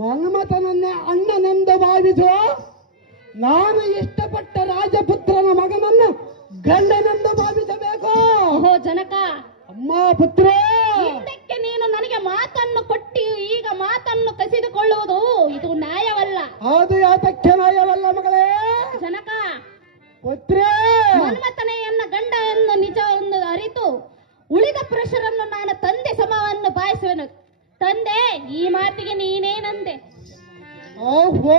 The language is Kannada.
ಮನ್ಮಥನನ್ನೇ ಅಣ್ಣನೆಂದು ಭಾವಿಸು. ನಾನು ಇಷ್ಟಪಟ್ಟ ರಾಜಪುತ್ರನ ಮಗನನ್ನು ಗಂಡನೆಂದು ಭಾವಿಸಬೇಕು. ಓಹೋ ಜನಕ, ಅಮ್ಮ ಪುತ್ರ, ಹಿಂದಕ್ಕೆ ನೀನು ನನಗೆ ಮಾತನ್ನು ಕೊಟ್ಟಿ ಈಗ ಮಾತನ್ನು ಕಸಿದುಕೊಳ್ಳುವುದು ಇದು ನ್ಯಾಯವಲ್ಲ. ಅದು ಯಾತಕ್ಕೆ ನ್ಯಾಯವಲ್ಲ ಮಗಳೇ? ಜನಕ, ಪುತ್ರೇ, ಮನ್ಮಥನೆಯನ್ನ ಗಂಡ ಎಂದು ನಿಜವನ್ನು ಅರಿತು ಉಳಿದ ಪುರುಷರನ್ನು ನಾನು ತಂದೆ ಸಮವನ್ನು ಭಾವಿಸುವೆನು. ತಂದೆ, ಈ ಮಾತಿಗೆ ನೀನೇನಂದೆ? ಓಹೋ